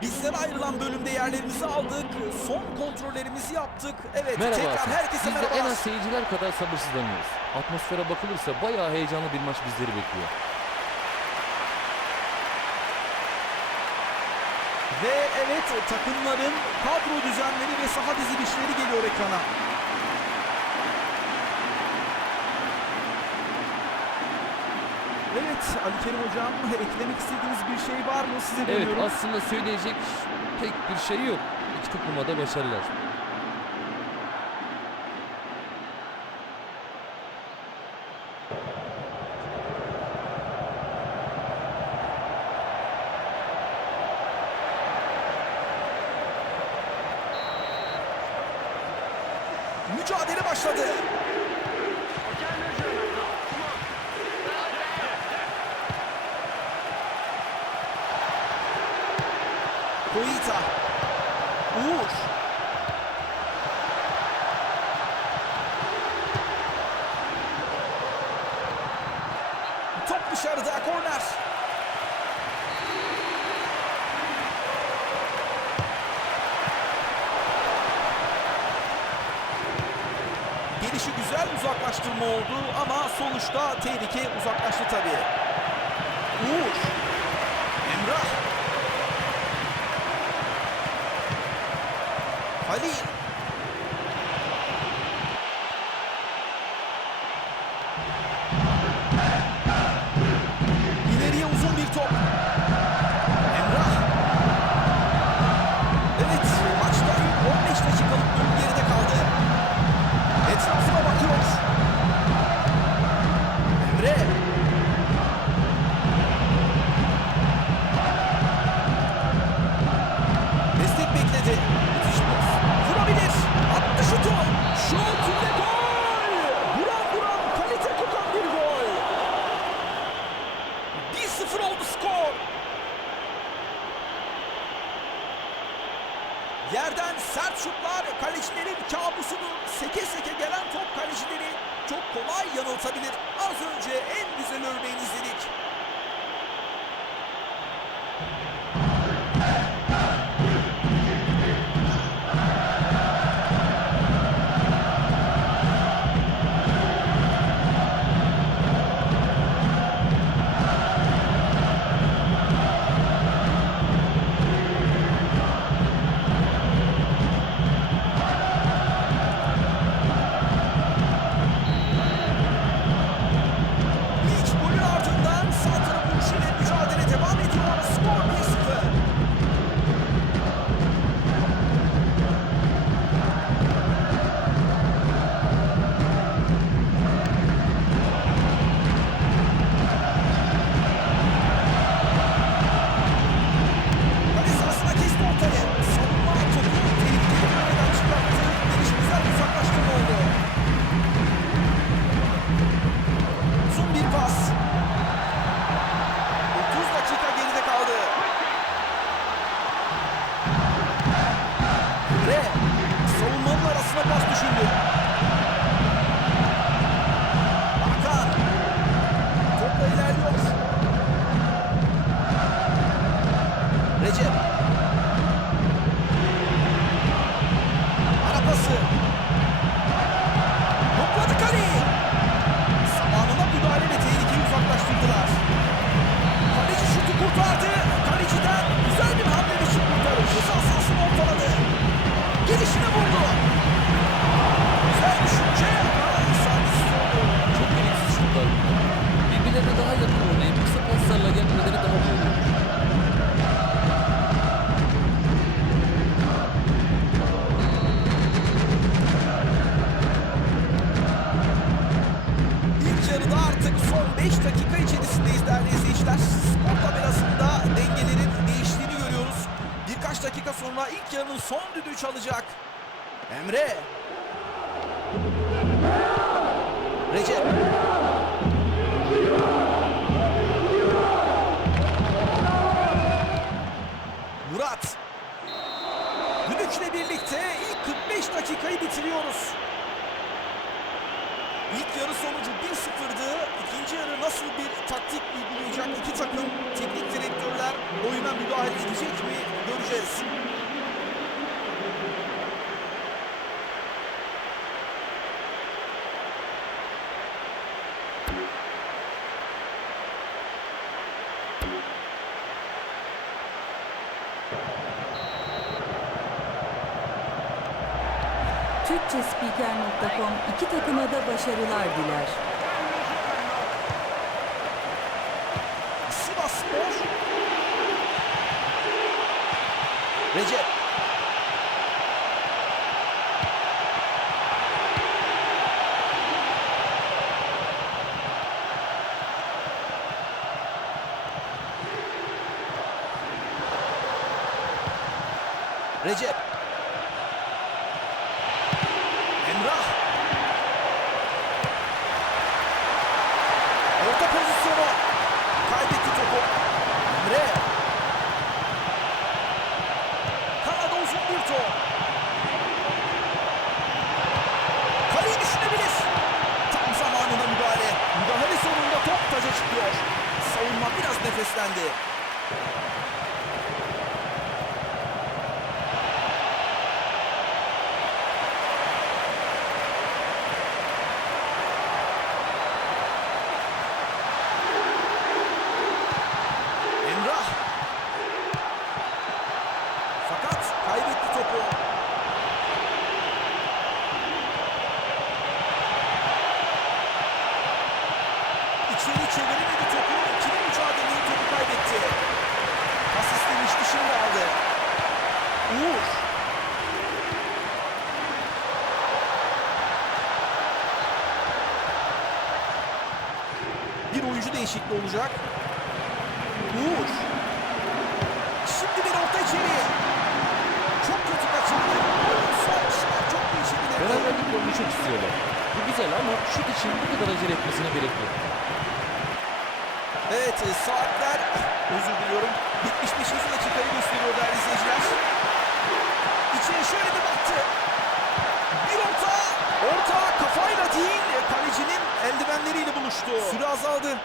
Bizlere ayrılan bölümde yerlerimizi aldık. Son kontrollerimizi yaptık. Evet Merhaba. tekrar herkese Biz de en az seyirciler kadar sabırsızlanıyoruz. Atmosfere bakılırsa bayağı heyecanlı bir maç bizleri bekliyor. Ve evet takımların kadro düzenleri ve saha dizilişleri geliyor ekrana. Evet Ali Kerim Hocam eklemek istediğiniz bir şey var mı size Evet dönüyorum. aslında söyleyecek pek bir şey yok. İki takıma da başarılar. Mücadele başladı. Koita. Uğur. Top dışarıda korner. Gelişi güzel uzaklaştırma oldu ama sonuçta tehlike uzaklaştı tabii. Uğur. 力 kalecilerin kabusudur. Seke seke gelen top kalecileri çok kolay yanıltabilir. Az önce en güzel örneğini izledik. Yarının son düdüğü çalacak. Emre. Recep. Murat. Düdükle birlikte ilk 45 dakikayı bitiriyoruz. İlk yarı sonucu 1-0'dı. İkinci yarı nasıl bir taktik uygulayacak iki takım teknik direktörler oyuna müdahale edecek mi göreceğiz. Türkçespiker.com iki takıma da başarılar diler. Recep. Emrah. Orta pozisyonu. Kaybetti topu. Emre. Kanada uzun bir top. Kaleyi düşünebilir. Tam zamanında müdahale. Müdahale sonunda top taca çıkıyor. Savunma biraz nefeslendi. Emrah. Fakat kaybetti topu. İçeri çeviremedi topu. İkili mücadeleyi topu kaybetti. Pas istemişti şimdi aldı. Uğur. Bir oyuncu değişikliği olacak. Uğur. Şimdi bir orta içeri. Çok kötü kaçırdı. Sonuçlar çok değişebilir. Beraberlik golünü çok istiyorlar. Bu güzel ama şut için bu kadar acele etmesine gerek yok. Evet e, saatler özür diliyorum. 75. dakikayı gösteriyor değerli izleyiciler. İçeri şöyle bir baktı. Bir orta. Orta kafayla değil e, kalecinin eldivenleriyle buluştu. Süre azaldı.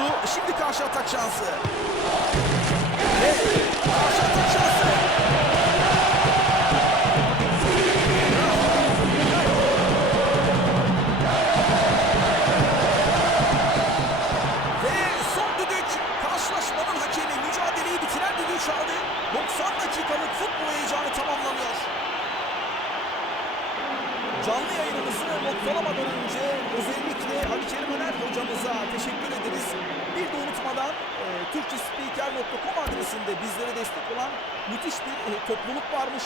Durdurdu. Şimdi karşı atak şansı. Ve karşı atak şansı. Ve son düdük. Karşılaşmanın hakemi mücadeleyi bitiren düdüğü çaldı. 90 dakikalık futbol heyecanı tamamlanıyor. Canlı yayınımızı noktalamadan önce özellikle Ali Kerim Öner hocamıza teşekkür ederiz. Bir de unutmadan e, Türkçespiker.com adresinde bizlere destek olan müthiş bir e, topluluk varmış.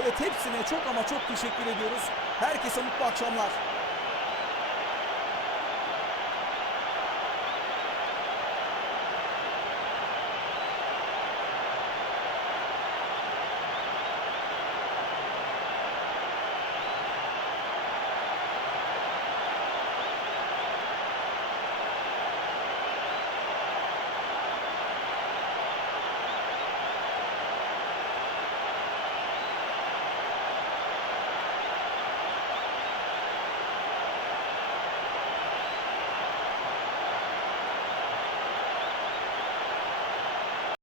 Evet hepsine çok ama çok teşekkür ediyoruz. Herkese mutlu akşamlar.